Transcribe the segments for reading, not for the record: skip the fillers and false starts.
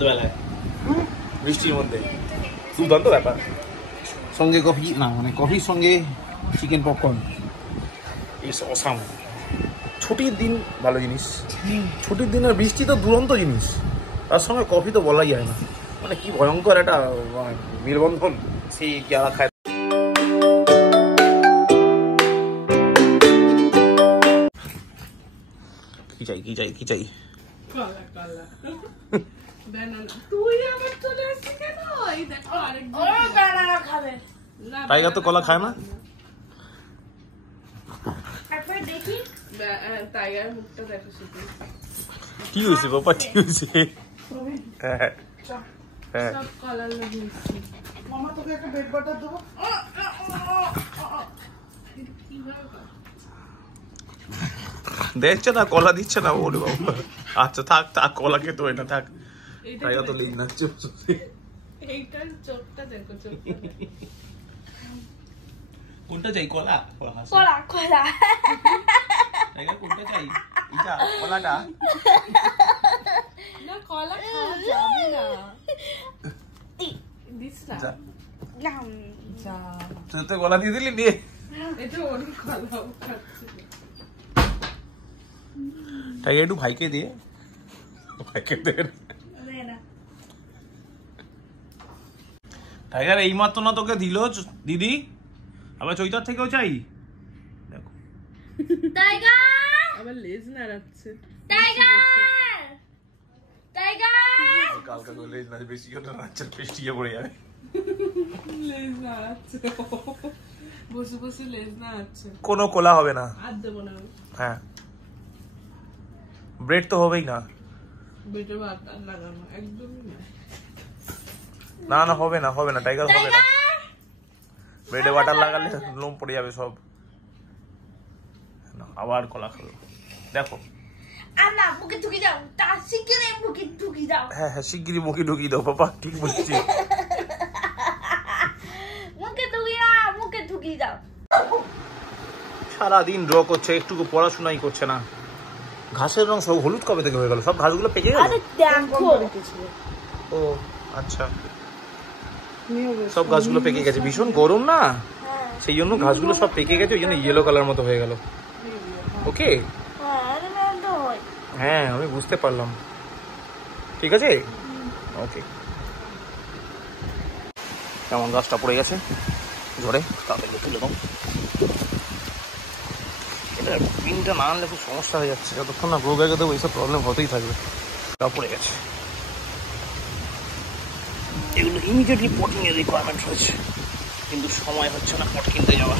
সন্ধ্যাবেলায় বৃষ্টির মধ্যে দুর্দান্ত ব্যাপার। সঙ্গে কফি না, মানে কফির সঙ্গে চিকেন পপকর্ন, ইটস অসাম। ছুটির দিন ভালো জিনিস, ছুটির দিনের বৃষ্টি তো দুরন্ত জিনিস, তার সঙ্গে কফি তো বলাই যায় না, মানে কি ভয়ঙ্কর একটা মেলবন্ধন। সেই যারা খায় কি চাই কি চাই কি চাই টাইগার তো কলা খায় না। কি হয়েছে বাবা, কি হয়েছে? দেখছে না কলা দিচ্ছে না, ওরে বাবা। আচ্ছা থাক থাক, কলা খেতে হয় না, থাক। টাইগার তো লেজ নাচছে। কোনটা চাই, কলা? কলা কলা টাইগার কোনটা চাই, এটা কলাটা? না কলা খাওয়া যাবে না, দিস না। যা তুই তো কলা দিয়ে দিলি, দিয়ে এটা অনেক কলা খাচ্ছে। টাইগার একটু ভাইকে দিয়ে, ভাইকে দে। টাইগার এইমাত্র না তোকে দিল দিদি, আবার চৈতার থেকেও চাই। দেখো টাইগার আবার লেজ নাড়াচ্ছে। টাইগার টাইগার কালকা তো লেজ না, বেশি করে নাচের পেস্টিয়ে পড়ে যাবে। লেজ নাড়াচ্ছে, বসে বসে লেজ নাড়াচ্ছে। কোনো কোলা হবে না, আর দেবো না। হ্যাঁ ব্রেড তো হবেই না। বেটে বাটার লাগানো একদমই না। না না হবে না, হবে না টাইগার, হবে না। ব্রেডে বাটার লাগালে লোম পড়ে যাবে সব। আবার কলা খাবো, দেখো। আনা মুখে ঢুকি দাও, তার শিগগিরই মুখে ঢুকি দাও। হ্যাঁ হ্যাঁ শিগগিরই মুখে ঢুকিয়ে দাও বাবা, ঠিক বলছি। মুখে ঢুকি দাও, মুখে ঢুকি দাও। সারাদিন ড্র করছে, একটুকু পড়াশোনাই করছে না। ঘাসের রং সব হলুদ কবে থেকে হয়ে গেল? সব ঘাসগুলো পেকে গেল। আরে দেখো, ও আচ্ছা, সব ঘাসগুলো পেকে গেছে, ভীষণ গরম না, সেই জন্য ঘাসগুলো সব পেকে গেছে, ওই জন্য ইয়েলো কালার মতো হয়ে গেল। ওকে হ্যাঁ আমি বুঝতে পারলাম, ঠিক আছে ওকে। কেমন গাছটা পড়ে গেছে ঝড়ে, তাড়াতাড়ি তুলে দাও। এটা পিনটা না আনলে খুব সমস্যা হয়ে যাচ্ছে, যতক্ষণ না গ্রো ব্যাগে দেবো এইসব প্রবলেম হতেই থাকবে। তা পড়ে গেছে, এগুলো ইমিডিয়েটলি পটিং এর রিকোয়ারমেন্ট রয়েছে, কিন্তু সময় হচ্ছে না পট কিনতে যাওয়া।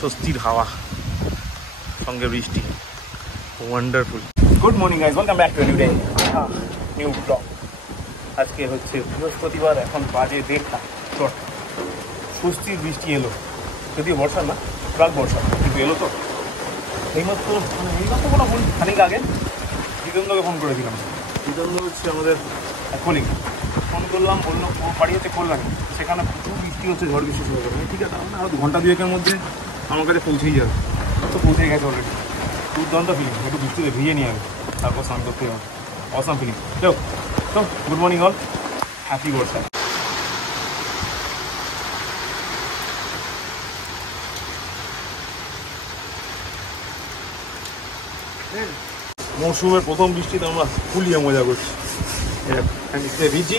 স্বস্তির হাওয়া সঙ্গে বৃষ্টি, wonderful. Good morning guys, welcome back to new day, new blog. আজকে হচ্ছে বৃহস্পতিবার, এখন বাজে 1:30টা। স্বস্তির বৃষ্টি এলো, যদিও বর্ষা না, প্রাক বর্ষা, কিন্তু এলো তো। এইমাত্র কোনো ফোন খানিক আগে জিতেন্দ্রকে ফোন করেছিলাম। জিতেন্দ্র হচ্ছে আমাদের কলিগ, ফোন করলাম, বললো ও বাড়ি হচ্ছে কল্যাণী, সেখানে প্রচুর বৃষ্টি হচ্ছে, ঝড় বৃষ্টি শুরু করবে। ঠিক আছে, আর ঘন্টা দুয়েকের মধ্যে আমার কাছে পৌঁছেই যাবে। তো পৌঁছে গেছে অলরেডি, দুর্দান্ত ফিলিং। একটু বৃষ্টিতে ভিজে নিয়ে যাবে, তারপর স্নান করতে হবে, অসাম ফিলিং। চলো তো, গুড মর্নিং অল, হ্যাপি বর্ষা। মৌসুমের প্রথম বৃষ্টিতে আমরা ফুলিয়ে মজা করছি, ভিজি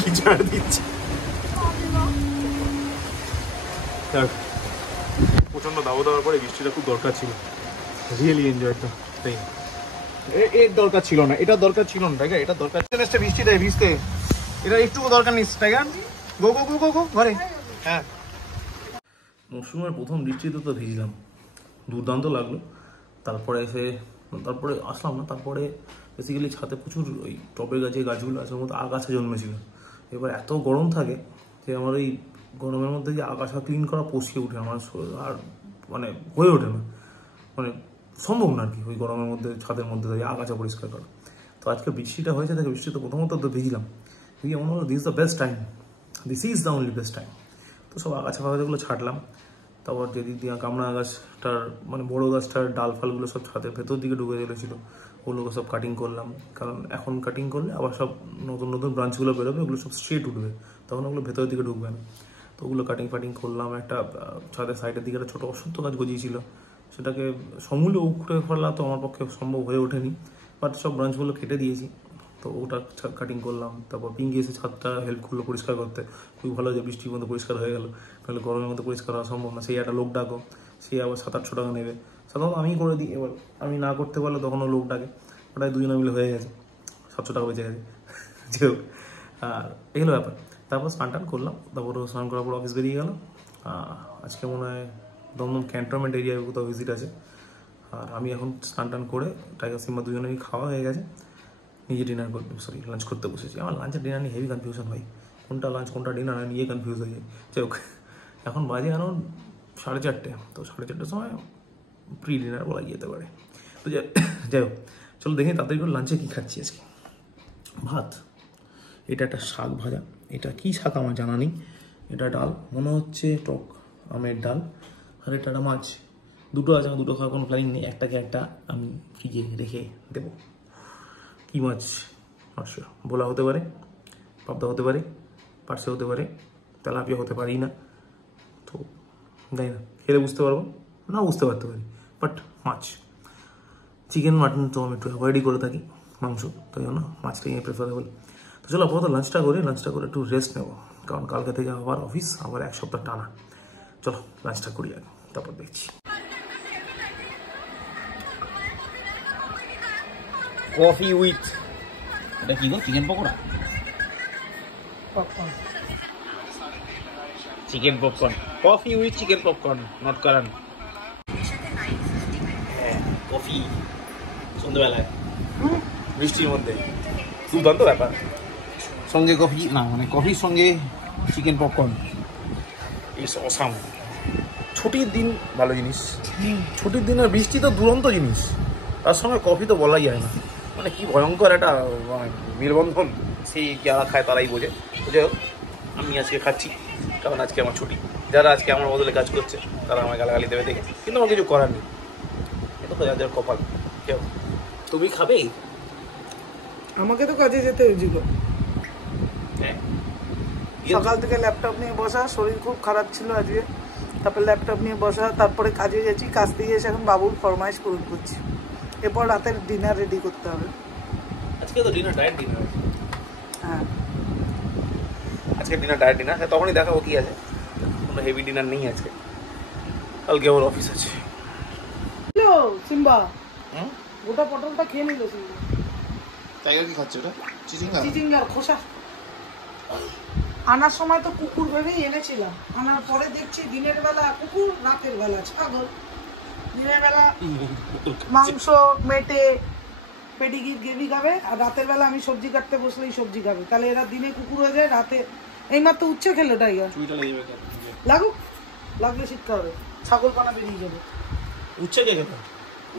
কি ঝাড় দিচ্ছি। প্রচন্ড দাবো দেওয়ার পরে বৃষ্টিটা খুব দরকার ছিল, রিয়েলি এনজয় দ্য থিং। এর দরকার ছিল না, এটা দরকার ছিল না টাইগার, এটা দরকার ছিল বৃষ্টিতে ভিজতে, এটা একটুকু দরকার নেই টাইগার। গো গো গো গো গো ঘরে। হ্যাঁ মৌসুমের প্রথম বৃষ্টিতে তো ভিজলাম, দুর্দান্ত লাগলো। তারপরে আসলাম না, তারপরে বেসিক্যালি ছাদে প্রচুর ওই টবের গাছে গাছগুলো আছে, ওর মধ্যে আগাছা জন্মেছিল। এবার এত গরম থাকে যে আমার এই গরমের মধ্যে যে আগাছা ক্লিন করা পচিয়ে ওঠে আমার, আর মানে হয়ে ওঠে না, মানে সম্ভব না আর কি ওই গরমের মধ্যে ছাদের মধ্যে দিয়ে আগাছা পরিষ্কার করা। তো আজকে বৃষ্টিটা হয়েছে, দেখে বৃষ্টিতে প্রথমত তো ভিজলাম, মনে হলো this is the best time, this is the only best time. তো সব আগাছা ফাগাছাগুলো ছাড়লাম। তারপর যেদিক দিয়ে কামড়া গাছটার মানে বড়ো গাছটার ডাল ফালগুলো সব ছাদের ভেতর দিকে ঢুকে চলেছিলো, ওগুলোকে সব কাটিং করলাম। কারণ এখন কাটিং করলে আবার সব নতুন নতুন ব্রাঞ্চগুলো বেরোবে, ওগুলো সব স্ট্রেট উঠবে, তখন ওগুলো ভেতরের দিকে ঢুকবে না। তো ওগুলো কাটিং ফাটিং করলাম। একটা ছাদের সাইডের দিকে একটা ছোটো অশ্বত্থ গাছ গজিয়েছিল, সেটাকে সমূলে উঠে ফেলা তো আমার পক্ষে সম্ভব হয়ে ওঠেনি, বাট সব ব্রাঞ্চগুলো কেটে দিয়েছি। তো ওটা কাটিং করলাম। তারপর পিঙ্কি এসে ছাদটা হেল্প করলো পরিষ্কার করতে, খুবই ভালো যে বৃষ্টির মধ্যে পরিষ্কার হয়ে গেল, তাহলে গরমের মধ্যে পরিষ্কার হওয়া সম্ভব না। সেই একটা লোক ডাকো, সে আবার 700-800 টাকা নেবে, সাধারণত আমি করে দিই। এবার আমি না করতে পারলে তখনও লোক ডাকে, ওটাই দুজনে মিলে হয়ে গেছে, 700 টাকা বেঁচে গেছে। যে হোক, আর এগুলো ব্যাপার। তারপর স্নান টান করলাম, তারপর স্নান করার পর অফিস বেরিয়ে গেল। আজকে মনে হয় দমদম ক্যান্টনমেন্ট এরিয়ায় কোথাও ভিজিট আছে। আর আমি এখন স্নান টান করে টাইগার সিম্বা দুজনেরই খাওয়া হয়ে গেছে, নিজে ডিনার করতে লাঞ্চ করতে বসেছি। আমার লাঞ্চ আর ডিনার নিয়ে হেভি কনফিউশন হয়, কোনটা লাঞ্চ কোনটা ডিনার নিয়ে কনফিউজ হয়ে যায়। যাই হোক, এখন বাজে এখন 4:30, তো 4:30 সময় প্রি ডিনার বলা যেতে পারে। তো যাই হোক, চলো দেখি তাড়াতাড়ি করে লাঞ্চে কী খাচ্ছি আজকে। ভাত, এটা একটা শাক ভাজা, এটা কী শাক আমার জানা নেই, এটা ডাল মনে হচ্ছে টক আমের ডাল, আর এটা একটা মাছ। দুটো আছে, আমার দুটো খাওয়ার কোনো প্ল্যানিং নেই, একটাকে একটা আমি ফ্রিজে রেখে দেবো। কী মাছ আচ্ছা, ভোলা হতে পারে, পাবদা হতে পারে, পার্সে হতে পারে, তেলাপিয়া হতে পারি না, তো জানি না, খেলে বুঝতে পারবো, না বুঝতে পারতে পারি, বাট মাছ। চিকেন মাটন তো আমি একটু অ্যাভয়েডই করে থাকি, মাংস, তাই জন্য মাছটাই আমি প্রেফারেবল। তো চলো আপাতত লাঞ্চটা করে একটু রেস্ট নেবো, কারণ কালকে থেকে আবার অফিস, আবার 1 সপ্তাহ টানা। চলো লাঞ্চটা করি আগে, তারপর দেখছি। কফি উইথ এটা কি গো, chicken pakora, chicken popcorn, coffee with chicken popcorn, not কারণ। হ্যাঁ, কফি সন্ধ্যাবেলায় বৃষ্টির মধ্যে দুর্দান্ত ব্যাপার। সঙ্গে কফি না, মানে কফির সঙ্গে চিকেন পপকর্ন, ইটস অসাম। ছুটির দিন ভালো জিনিস, ছুটির দিনের বৃষ্টি তো দুরন্ত জিনিস, তার সঙ্গে কফি তো বলাই যায় না, মানে কি ভয়ঙ্কর একটা মেলবন্ধন, সেই যারা খায় তারাই বোঝে। যাই হোক, আমি আজকে খাচ্ছি কারণ আজকে আমার ছুটি। যারা আজকে আমার বদলে কাজ করছে তারা আমার গালাগালি দেবে দেখে, কিন্তু আমার কিছু করার নেই, এটা তো যাদের কপাল। কেউ তুমি খাবে? আমাকে তো কাজে যেতে হয়েছিল, হ্যাঁ, সকাল থেকে ল্যাপটপ নিয়ে বসা, শরীর খুব খারাপ ছিল আজকে, তারপর ল্যাপটপ নিয়ে বসা, তারপরে কাজে গেছি, কাজ থেকে এসে এখন বাবুর ফরমাইশ পূরণ করছি। এরপর রাতের ডিনার রেডি করতে হবে। আজকে তো ডিনার ডায়েট ডিনার আছে। হ্যাঁ, আজকে ডিনার ডায়েট ডিনার, তখনই দেখাবো কি আছে, কোনো হেভি ডিনার নেই আজকে, কালকে আমার অফিস আছে। হ্যালো সিম্বা, গোটা পটলটা খেয়ে নিল সিম্বা। টাইগার কি খাচ্ছে ওটা? চিচিঙ্গার খোসা। আনার সময় তো কুকুর ভেবেই এনেছিলাম, আনার পরে দেখছি দিনের বেলা কুকুর, রাতের বেলা ছাগল। দিনের বেলা মাংস মেটে পেডিগির গ্রেভি খাবে, আর রাতের বেলা আমি সবজি কাটতে বসলেই সবজি খাবে। তাহলে এরা দিনে কুকুর হয়ে যায়, রাতে এইমাত্র উচ্ছে খেলো টাইগার। লাগুক, লাগলে শিখতে হবে, ছাগল পানা বেরিয়ে যাবে। উচ্ছে কে খেতে?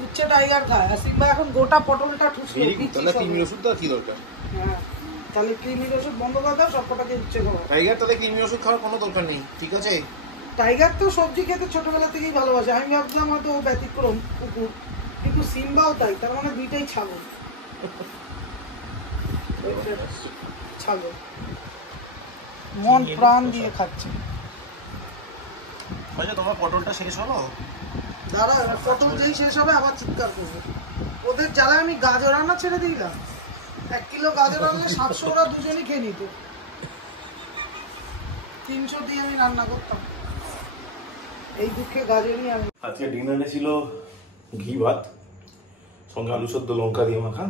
উচ্ছে টাইগার খায়, আর সিম্বা এখন গোটা পটলটা ঠুসলো। তাহলে কৃমির ওষুধটা কি দরকার? হ্যাঁ, তাহলে কৃমির ওষুধ বন্ধ করে দাও, সব কটাকে উচ্ছে খাওয়া। টাইগার তাহলে কৃমির ওষুধ খাওয়ার কোনো দরকার নেই, ঠিক আছে? টাইগার তো সবজি খেতে ছোটবেলা থেকেই ভালোবাসে, আমি ভাবছিলাম হয়তো ও ব্যতিক্রম কুকুর, কিন্তু সিম্বাও তাই, তার মানে দুইটাই ছাগল। ছাগল মন প্রাণ দিয়ে খাচ্ছে। আচ্ছা, তোমার পটলটা শেষ হলো? দাঁড়া, পটল যেই শেষ হবে আবার চিৎকার করবে। ওদের জ্বালায় আমি গাজর রান্না ছেড়ে দিলাম, 1 কিলো গাজর আনলে 700 ওরা দুজনই খেয়ে নিত, 300 দিয়ে আমি রান্না করতাম। এই দুঃখে গাজরই আমি। আজকে ডিনারে ছিল ঘি ভাত, সঙ্গে আলু সদ্য লঙ্কা দিয়ে মাখা,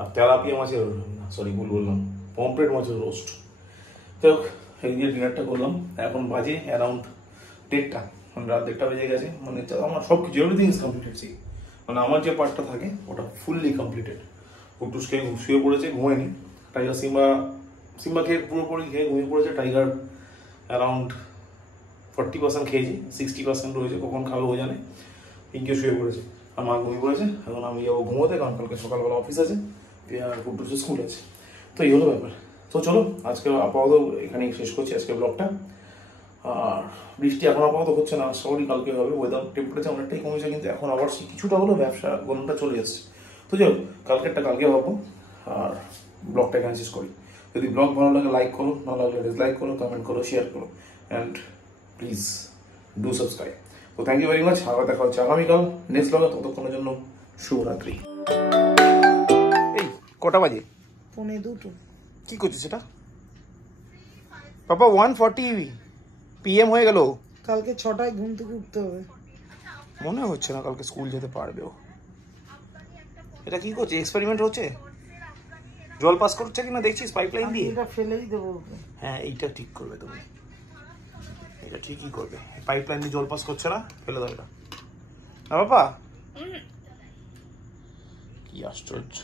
আর তেলাপিয়া মাছের, সরি ভুল বললাম, পমফ্রেট মাছের রোস্ট। যাই হোক, এই দিয়ে ডিনারটা করলাম। এখন বাজে অ্যারাউন্ড 1:30, মানে রাত 1:30 বেজে গেছে। মানে আমার সব কিছু এভরিথিং ইজ কমপ্লিটেড, মানে আমার যে পার্টটা থাকে ওটা ফুললি কমপ্লিটেড। কুটুস খেয়ে শুয়ে পড়েছে, ঘুমায়নি। টাইগার সিম্বা খেয়ে পুরোপুরি খেয়ে ঘুমিয়ে পড়েছে। টাইগার অ্যারাউন্ড 40% খেয়েছি, 60% রয়েছে, কখন খাবে ও জানে। পিঙ্কে শুয়ে পড়েছে, আর মা ঘুমিয়ে পড়েছে। এখন আমি যাবো ঘুমোতে, কারণ কালকে সকালবেলা অফিস আছে, আর কুটুসের স্কুল আছে। তো এই হলো ব্যাপার। তো চলো আজকে আপাতত এখানেই শেষ করছি আজকে ব্লগটা। আর বৃষ্টি এখন আপাতত হচ্ছে না, আশা করি কালকে হবে। ওয়েদার টেম্পারেচার অনেকটাই কমেছে, কিন্তু এখন আবার কিছুটা হলেও ব্যবসা গরমটা চলে এসছে। তো চলো কালকেরটা কালকে ভাববো, আর ব্লগটা এখানে শেষ করি। যদি ব্লগ ভালো লাগে লাইক করো, না লাগলে ডিসলাইক করো, কমেন্ট করো, শেয়ার করো, অ্যান্ড প্লিজ ডু সাবস্ক্রাইব। তো থ্যাংক ইউ ভেরি মাচ। আবার দেখা হচ্ছে আগামীকাল নেক্সট ব্লগে। ততক্ষণের জন্য শুভরাত্রি। এই কটা বাজে? 1:45। কি করছিস সেটা? পাপা 1:40 PM হয়ে গেল। কালকে 6টায় ঘুম থেকে উঠতে হবে। মনে হচ্ছে না কালকে স্কুল যেতে পারবে ও। এটা কি করছে? এক্সপেরিমেন্ট হচ্ছে? জল পাস করছে কিনা দেখছিস পাইপলাইন দিয়ে? এটা ফেলেই দেবো ওকে। হ্যাঁ এইটা ঠিক করবে তুমি, এটা ঠিকই করবে। পাইপলাইন দিয়ে জল পাস করছে না, ফেলে দাও এটা। না বাবা, কি আশ্চর্য।